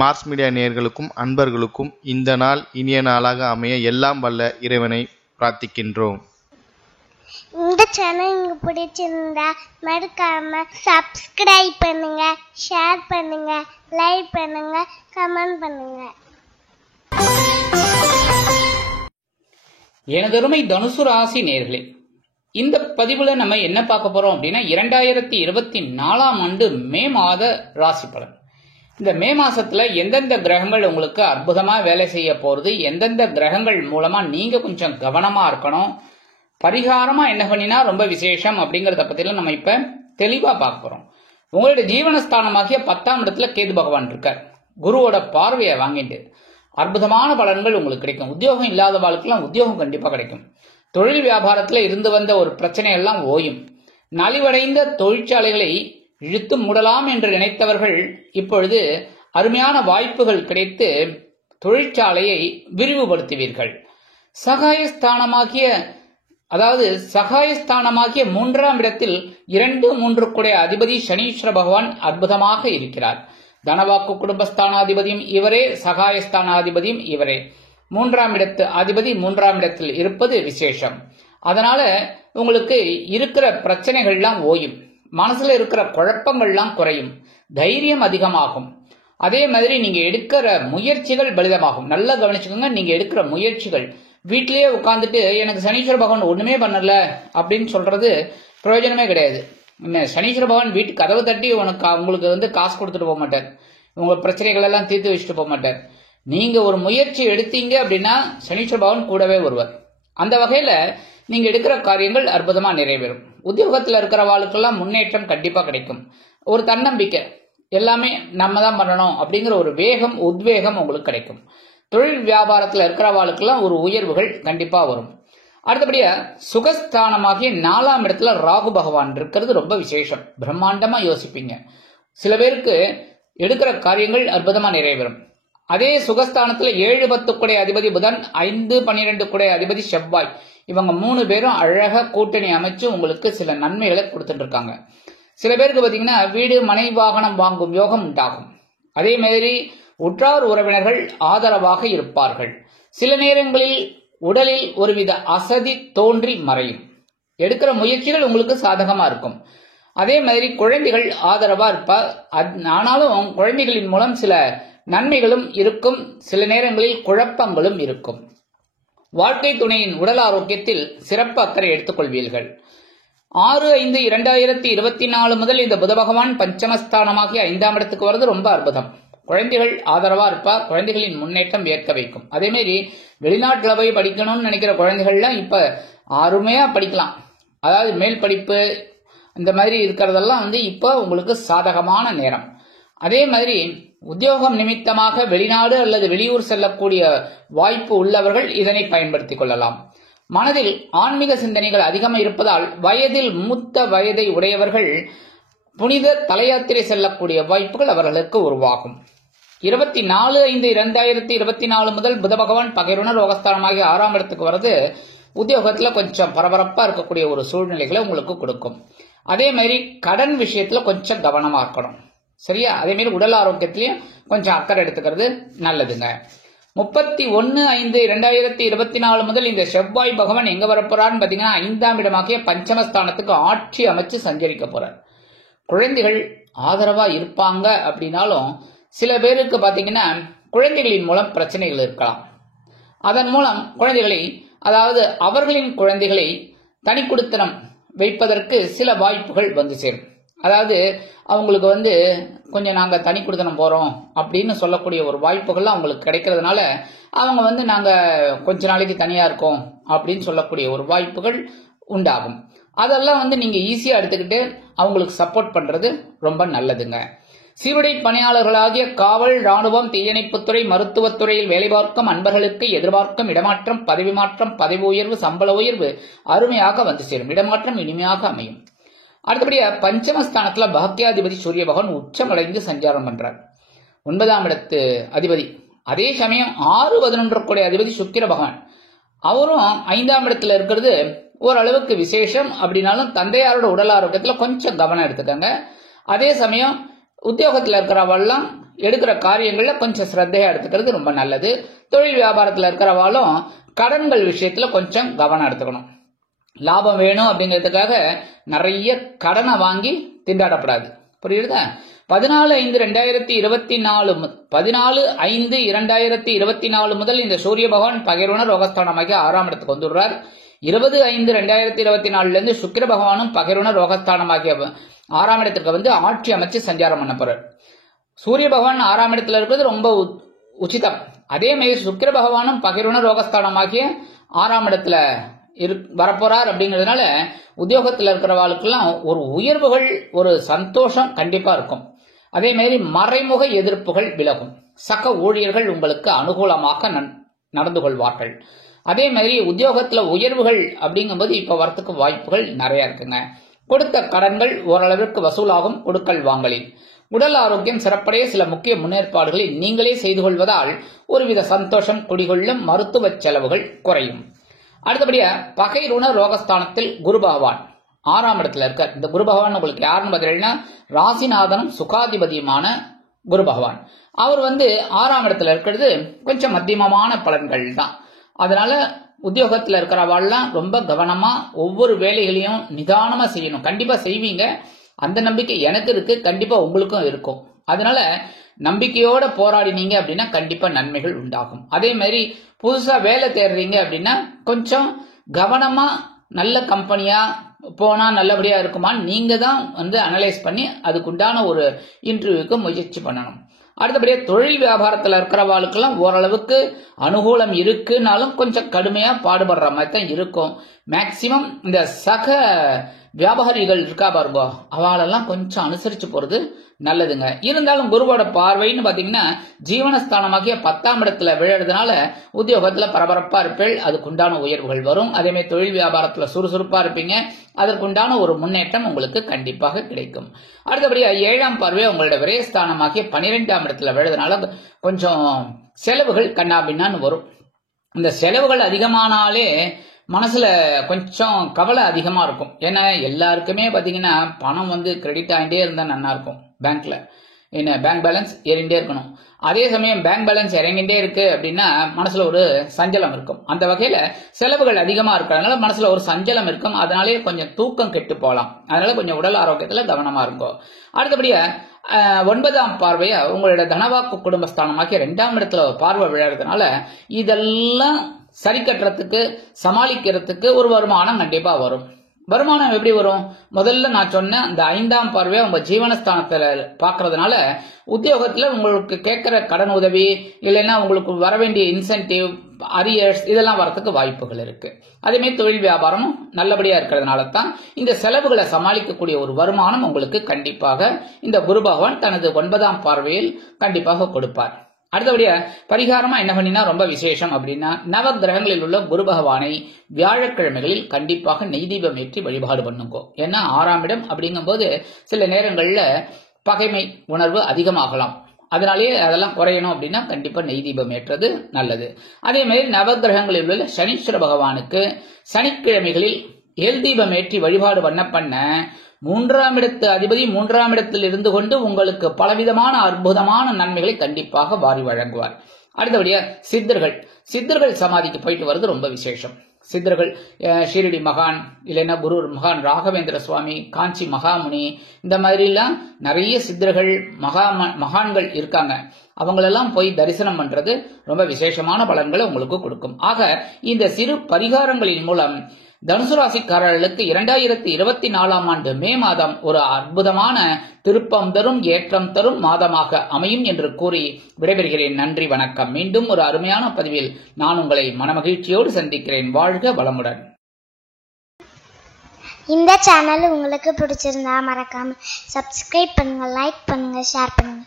Mars media நேயர்களுக்கும் அன்பர்களுக்கும் இந்த நாள் இனிய நாளாக அமைய எல்லாம் வல்ல இறைவனை பிரார்த்திக்கின்றோம். இந்த சேனல் உங்களுக்கு பிடிச்சிருந்தா மறக்காம சப்ஸ்கிரைப் பண்ணுங்க, ஷேர் பண்ணுங்க, லைக் பண்ணுங்க, கமெண்ட் பண்ணுங்க. எனதருமை தனுசு ராசி நேயர்களே, இந்த பதிவுல நம்ம என்ன பார்க்க போறோம் அப்படின்னா 2024ஆம் ஆண்டு மே மாத ராசி பலன். இந்த மே மாசத்துல எந்தெந்த கிரகங்கள் உங்களுக்கு அற்புதமா வேலை செய்ய போறது, எந்தெந்த கிரகங்கள் மூலமா நீங்க கொஞ்சம் கவனமா இருக்கணும், பரிகாரமா என்ன பண்ணினா ரொம்ப விசேஷம் அப்படிங்கறத பத்திலாம் நம்ம இப்ப தெளிவா பார்க்க போறோம். உங்களுடைய ஜீவனஸ்தானமாகிய 10ஆம் இடத்துல கேது பகவான் இருக்கார். குருவோட பார்வையை வாங்கிட்டு அற்புதமான பலன்கள் உங்களுக்கு கிடைக்கும். உத்தியோகம் இல்லாத வாழ்க்கெல்லாம் உத்தியோகம் கண்டிப்பா கிடைக்கும். தொழில் வியாபாரத்துல இருந்து வந்த ஒரு பிரச்சனை எல்லாம் ஓயும். நலிவடைந்த தொழிற்சாலைகளை இழுத்து மூடலாம் என்று நினைத்தவர்கள் இப்பொழுது அருமையான வாய்ப்புகள் கிடைத்து தொழிற்சாலையை விரிவுபடுத்துவீர்கள். சகாயஸ்தானமாகிய 3ஆம் இடத்தில் 2-3 குடைய அதிபதி சனீஸ்வர பகவான் அற்புதமாக இருக்கிறார். தனவாக்கு குடும்பஸ்தானாதிபதியும் இவரே, சகாயஸ்தானாதிபதியும் இவரே. 3ஆம் இடத்து அதிபதி 3ஆம் இடத்தில் இருப்பது விசேஷம். அதனால உங்களுக்கு இருக்கிற பிரச்சனைகள்லாம் ஓயும், மனசுல இருக்கிற குழப்பங்கள்லாம் குறையும், தைரியம் அதிகமாகும். அதே மாதிரி நீங்க எடுக்கிற முயற்சிகள் பலிதமாகும். நல்லா கவனிச்சுக்கோங்க, நீங்க எடுக்கிற முயற்சிகள் வீட்டிலேயே உட்காந்துட்டு எனக்கு சனீஸ்வர பகவான் ஒண்ணுமே பண்ணல அப்படின்னு சொல்றது பிரயோஜனமே கிடையாது. சனீஸ்வர பகவான் வீட்டு கதவு தட்டி உங்களுக்கு காசு கொடுத்துட்டு போக மாட்டார், உங்க பிரச்சனைகள் எல்லாம் தீர்த்து வச்சுட்டு போக மாட்டார். நீங்க ஒரு முயற்சி எடுத்தீங்க அப்படின்னா சனீஸ்வர பகவான் கூடவே வருவார். அந்த வகையில நீங்க எடுக்கிற காரியங்கள் அற்புதமா நிறைவேறும். உத்தியோகத்துல இருக்கிறவாளுக்கெல்லாம் முன்னேற்றம் கண்டிப்பா கிடைக்கும். ஒரு தன்னம்பிக்கை, எல்லாமே நம்ம தான் பண்ணணும் அப்படிங்கிற ஒரு வேகம், உத்வேகம் உங்களுக்கு கிடைக்கும். தொழில் வியாபாரத்துல இருக்கிறவாளுக்கெல்லாம் ஒரு உயர்வுகள் கண்டிப்பா வரும். அடுத்தபடியா சுகஸ்தானமாகிய 4ஆம் இடத்துல ராகு பகவான் இருக்கிறது ரொம்ப விசேஷம். பிரம்மாண்டமா யோசிப்பீங்க. சில பேருக்கு எடுக்கிற காரியங்கள் அற்புதமா நிறைவேறும். அதே சுகஸ்தானத்துல 7-10 குடைய அதிபதி புதன், 5-12 குடைய அதிபதி செவ்வாய், இவங்க 3 பேரும் அழகா கூட்டணி அமைச்சு உங்களுக்கு சில நன்மைகளை கொடுத்துட்டு இருக்காங்க. சில பேருக்கு பாத்தீங்கன்னா வீடு மனை வாகனம் வாங்கும் யோகம் உண்டாகும். அதே மாதிரி உற்றார் உறவினர்கள் ஆதரவாக இருப்பார்கள். சில நேரங்களில் உடலில் ஒருவித அசதி தோன்றி மறையும். எடுக்கிற முயற்சிகள் உங்களுக்கு சாதகமா இருக்கும். அதே மாதிரி குழந்தைகள் ஆதரவா இருப்பார். ஆனாலும் குழந்தைகளின் மூலம் சில நன்மைகளும் இருக்கும், சில நேரங்களில் குழப்பங்களும் இருக்கும். வாழ்க்கை துணையின் உடல் ஆரோக்கியத்தில் சிறப்பு அக்கறை எடுத்துக்கொள்வீர்கள். 6-5-2024 முதல் இந்த புத பகவான் பஞ்சமஸ்தானமாகி 5ஆம் இடத்துக்கு வர்றது ரொம்ப அற்புதம். குழந்தைகள் ஆதரவா இருப்பா, குழந்தைகளின் முன்னேற்றம் ஏற்க வைக்கும். அதே மாதிரி வெளிநாட்டுல போய் படிக்கணும்னு நினைக்கிற குழந்தைகள்லாம் இப்ப அருமையா படிக்கலாம். அதாவது மேல் படிப்பு இந்த மாதிரி இருக்கிறதெல்லாம் இப்ப உங்களுக்கு சாதகமான நேரம். அதே மாதிரி உத்தியோகம் நிமித்தமாக வெளிநாடு அல்லது வெளியூர் செல்லக்கூடிய வாய்ப்பு உள்ளவர்கள் இதனை பயன்படுத்திக் கொள்ளலாம். மனதில் ஆன்மீக சிந்தனைகள் அதிகம் இருப்பதால் வயதில் மூத்த வயதை உடையவர்கள் புனித தலையாத்திரை செல்லக்கூடிய வாய்ப்புகள் அவர்களுக்கு உருவாகும். 24-5-2024 முதல் புத பகவான் பகைருண ரோகஸ்தானமாகிய 6ஆம் இடத்துக்கு வர்றது உத்தியோகத்துல கொஞ்சம் பரபரப்பா இருக்கக்கூடிய ஒரு சூழ்நிலைகளை உங்களுக்கு கொடுக்கும். அதே மாதிரி கடன் விஷயத்துல கொஞ்சம் கவனமா இருக்கணும், சரியா? அதே மாதிரி உடல் ஆரோக்கியத்திலையும் கொஞ்சம் அக்கறை எடுத்துக்கிறது நல்லதுங்க. 31-5-2024 முதல் இந்த செவ்வாய் பகவான் எங்க வரப்போறான்னு பாத்தீங்கன்னா 5ஆம் இடமாகிய பஞ்சமஸ்தானத்துக்கு ஆட்சி அமைச்சு சஞ்சரிக்க போறார். குழந்தைகள் ஆதரவா இருப்பாங்க அப்படின்னாலும் சில பேருக்கு பாத்தீங்கன்னா குழந்தைகளின் மூலம் பிரச்சனைகள் இருக்கலாம். அதன் மூலம் குழந்தைகளை, அதாவது அவர்களின் குழந்தைகளை தனி குடித்தனம் வைப்பதற்கு சில வாய்ப்புகள் வந்து சேரும். அதாவது அவங்களுக்கு கொஞ்சம் நாங்க தனி குடித்தனம் போறோம் அப்படின்னு சொல்லக்கூடிய ஒரு வாய்ப்புகள் அவங்களுக்கு கிடைக்கிறதுனால அவங்க நாங்க கொஞ்ச நாளைக்கு தனியா இருக்கோம் அப்படின்னு சொல்லக்கூடிய ஒரு வாய்ப்புகள் உண்டாகும். அதெல்லாம் நீங்க ஈஸியா எடுத்துக்கிட்டு அவங்களுக்கு சப்போர்ட் பண்றது ரொம்ப நல்லதுங்க. சீருடை பணியாளர்களாகிய காவல், ராணுவம், தீயணைப்புத்துறை, மருத்துவத்துறையில் வேலை பார்க்கும் அன்பர்களுக்கு எதிர்பார்க்கும் இடமாற்றம், பதவி மாற்றம், பதவி உயர்வு, சம்பள உயர்வு அருமையாக வந்து சேரும். இடமாற்றம் இனிமையாக அமையும். அடுத்தபடியா பஞ்சமஸ்தானத்துல பாக்கியாதிபதி சூரிய பகவான் உச்சமடைந்து சஞ்சாரம் பண்றார். 9ஆம் இடத்து அதிபதி. அதே சமயம் 6-11 கோடி அதிபதி சுக்கிர பகவான், அவரும் 5ஆம் இடத்துல இருக்கிறது ஓரளவுக்கு விசேஷம். அப்படின்னாலும் தந்தையாரோட உடல் ஆரோக்கியத்துல கொஞ்சம் கவனம் எடுத்துக்கங்க. அதே சமயம் உத்தியோகத்தில் இருக்கிறவெல்லாம் எடுக்கிற காரியங்கள்ல கொஞ்சம் சிரத்தையா எடுத்துக்கிறது ரொம்ப நல்லது. தொழில் வியாபாரத்தில் இருக்கிறவாலும் கடன்கள் விஷயத்துல கொஞ்சம் கவனம் எடுத்துக்கணும். லாபம் வேணும் அப்படிங்கிறதுக்காக நிறைய கடனை வாங்கி திண்டாடப்படாது. புரியுதா? 14/5/2024 முதல் இந்த சூரிய பகவான் பகைரோண ரோகஸ்தானமாகி 6ஆம் இடத்துக்கு வந்துடுறார். 20/5/2024 இருந்து சுக்கிர பகவானும் பகைரோண ரோகஸ்தானமாகிய 6ஆம் இடத்திற்கு வந்து ஆட்சி அமைச்சு சஞ்சாரம் பண்ண போறார். சூரிய பகவான் 6ஆம் இடத்துல இருக்கிறது ரொம்ப உச்சிதம். அதே மாதிரி சுக்கிர பகவானும் பகைரோண ரோகஸ்தானமாகிய 6ஆம் இடத்துல வரப்போறார். அப்படிங்கிறதுனால உத்தியோகத்தில் இருக்கிறவாளுக்கெல்லாம் ஒரு உயர்வுகள், ஒரு சந்தோஷம் கண்டிப்பா இருக்கும். அதே மாதிரி மறைமுக எதிர்ப்புகள் விலகும். சக ஊழியர்கள் உங்களுக்கு அனுகூலமாக நடந்து கொள்வார்கள். அதே மாதிரி உத்தியோகத்துல உயர்வுகள் அப்படிங்கும்போது இப்ப வரத்துக்கு வாய்ப்புகள் நிறைய இருக்குங்க. கொடுத்த கடன்கள் ஓரளவிற்கு வசூலாகும். கொடுக்கல் வாங்கலில் உடல் ஆரோக்கியம் சிறப்படைய சில முக்கிய முன்னேற்பாடுகளை நீங்களே செய்து கொள்வதால் ஒருவித சந்தோஷம் குடிகொள்ளும். மருத்துவ செலவுகள் குறையும். அடுத்தபடியா பகைரோண ரோகஸ்தானத்தில் குரு பகவான் 6ஆம் இடத்துல இருக்க. இந்த குரு பகவான் உங்களுக்கு யாருன்னு பார்த்தீங்கன்னா ராசிநாதனும் சுகாதிபதியுமான குரு பகவான். அவர் வந்து 6ஆம் இடத்துல இருக்கிறது கொஞ்சம் மத்தியமமான பலன்கள் தான். அதனால உத்தியோகத்தில் இருக்கிறவாள்லாம் ரொம்ப கவனமா ஒவ்வொரு வேலைகளையும் நிதானமா செய்யணும். கண்டிப்பா செய்வீங்க, அந்த நம்பிக்கை எனக்கு இருக்கு, கண்டிப்பா உங்களுக்கும் இருக்கும். அதனால நம்பிக்கையோட போராடினீங்க அப்படின்னா கண்டிப்பா நன்மைகள் உண்டாகும். அதே மாதிரி புதுசா வேலை தேடுறீங்க அப்படின்னா கொஞ்சம் கவனமா நல்ல கம்பெனியா போனா நல்லபடியா இருக்குமான்னு நீங்க தான் வந்து அனலைஸ் பண்ணி அதுக்குண்டான ஒரு இன்டர்வியூக்கு முயற்சி பண்ணணும். அடுத்தபடியா தொழில் வியாபாரத்தில் இருக்கிறவாளுக்கெல்லாம் ஓரளவுக்கு அனுகூலம் இருக்குனாலும் கொஞ்சம் கடுமையா பாடுபடுற மாதிரி தான் இருக்கும். மேக்சிமம் இந்த சக வியாபாரிகள் இருக்கா பாருங்க, அவளெல்லாம் கொஞ்சம் அனுசரிச்சு போறது நல்லதுங்க. இருந்தாலும் குருவோட பார்வைன்னு பாத்தீங்கன்னா ஜீவனஸ்தானமாகிய 10ஆம் இடத்துல விழுறதுனால உத்தியோகத்துல பரபரப்பா இருப்பேள், அதுக்குண்டான உயர்வுகள் வரும். அதே மாதிரி தொழில் வியாபாரத்துல சுறுசுறுப்பா இருப்பீங்க, அதற்குண்டான ஒரு முன்னேற்றம் உங்களுக்கு கண்டிப்பாக கிடைக்கும். அடுத்தபடியா 7ஆம் பார்வை உங்களோட விரயஸ்தானமாகிய 12ஆம் இடத்துல விழுறதுனால கொஞ்சம் செலவுகள் கண்ணாபின்னான்னு வரும். இந்த செலவுகள் அதிகமானாலே மனசுல கொஞ்சம் கவலை அதிகமா இருக்கும். ஏன்னா எல்லாருக்குமே பாத்தீங்கன்னா பணம் வந்து கிரெடிட் ஆகிட்டே இருந்தா நல்லா இருக்கும். பேங்க்ல என்ன பேங்க் பேலன்ஸ் ஏறிண்டே இருக்கணும். அதே சமயம் பேங்க் பேலன்ஸ் இறங்கிட்டே இருக்கு அப்படின்னா மனசுல ஒரு சஞ்சலம் இருக்கும். அந்த வகையில செலவுகள் அதிகமா இருக்கிறதுனால மனசுல ஒரு சஞ்சலம் இருக்கும். அதனாலே கொஞ்சம் தூக்கம் கெட்டு போகலாம். அதனால கொஞ்சம் உடல் ஆரோக்கியத்துல கவனமா இருக்கும். அடுத்தபடியா 9ஆம் பார்வையா உங்களோட தனவாக்கு குடும்பஸ்தானமாக்கி 2ஆம் இடத்துல பார்வை விழறதுனால இதெல்லாம் சரி கட்டுறதுக்கு சமாளிக்கிறதுக்கு ஒரு வருமானம் கண்டிப்பா வரும். வருமானம் எப்படி வரும்? முதல்ல நான் சொன்னேன், அந்த 5ஆம் பார்வையா உங்க ஜீவனஸ்தானத்துல பாக்குறதுனால உத்தியோகத்துல உங்களுக்கு கேட்கிற கடன் உதவி இல்லைன்னா உங்களுக்கு வர வேண்டிய இன்சென்டிவ், அரியர்ஸ் இதெல்லாம் வரத்துக்கு வாய்ப்புகள் இருக்கு. அதே மாதிரி தொழில் வியாபாரமும் நல்லபடியா இருக்கிறதுனால தான் இந்த செலவுகளை சமாளிக்கக்கூடிய ஒரு வருமானம் உங்களுக்கு கண்டிப்பாக இந்த குரு பகவான் தனது 9ஆம் பார்வையில் கண்டிப்பாக கொடுப்பார். அடுத்தபடியா பரிகாரமா என்ன பண்ணினா ரொம்ப விசேஷம் அப்படின்னா நவ கிரகங்களில் உள்ள குரு பகவானை வியாழக்கிழமைகளில் கண்டிப்பாக நெய் தீபம் ஏற்றி வழிபாடு பண்ணுங்க. ஏன்னா 6ஆம் இடம் அப்படிங்கும் போது சில நேரங்கள்ல பகைமை உணர்வு அதிகமாகலாம். அதனாலேயே அதெல்லாம் குறையணும் அப்படின்னா கண்டிப்பா நெய் தீபம் ஏற்றது நல்லது. அதே மாதிரி நவ கிரகங்களில் உள்ள சனீஸ்வர பகவானுக்கு சனிக்கிழமைகளில் எல் தீபம் ஏற்றி வழிபாடு பண்ண 3ஆம் இடத்து அதிபதி 3ஆம் இடத்தில் இருந்து கொண்டு உங்களுக்கு பலவிதமான அற்புதமான நன்மைகளை கண்டிப்பாக வாரி வழங்குவார். அடுத்தபடியா சித்தர்கள் சமாதிக்கு போயிட்டு வருது ரொம்ப விசேஷம். சித்தர்கள் ஷீரடி மகான் இல்லைன்னா குரு மகான் ராகவேந்திர சுவாமி, காஞ்சி மகாமுனி, இந்த மாதிரி எல்லாம் நிறைய சித்தர்கள் மகான்கள் இருக்காங்க. அவங்களெல்லாம் போய் தரிசனம் பண்றது ரொம்ப விசேஷமான பலன்களை உங்களுக்கு கொடுக்கும். ஆக இந்த சிறு பரிகாரங்களின் மூலம் தனுசு ராசிக்காரர்களுக்கு 2024ஆம் ஆண்டு மே மாதம் ஒரு அற்புதமான திருப்பம் தரும் ஏற்றம் தரும் மாதமாக அமையும் என்று கூறி விடைபெறுகிறேன். நன்றி, வணக்கம். மீண்டும் ஒரு அருமையான பதிவில் நான் உங்களை மனமகிழ்ச்சியோடு சந்திக்கிறேன். வாழ்க வளமுடன். இந்த சேனல் உங்களுக்கு பிடிச்சிருந்தா மறக்காம சப்ஸ்கிரைப் பண்ணுங்க, லைக் பண்ணுங்க, ஷேர் பண்ணுங்க.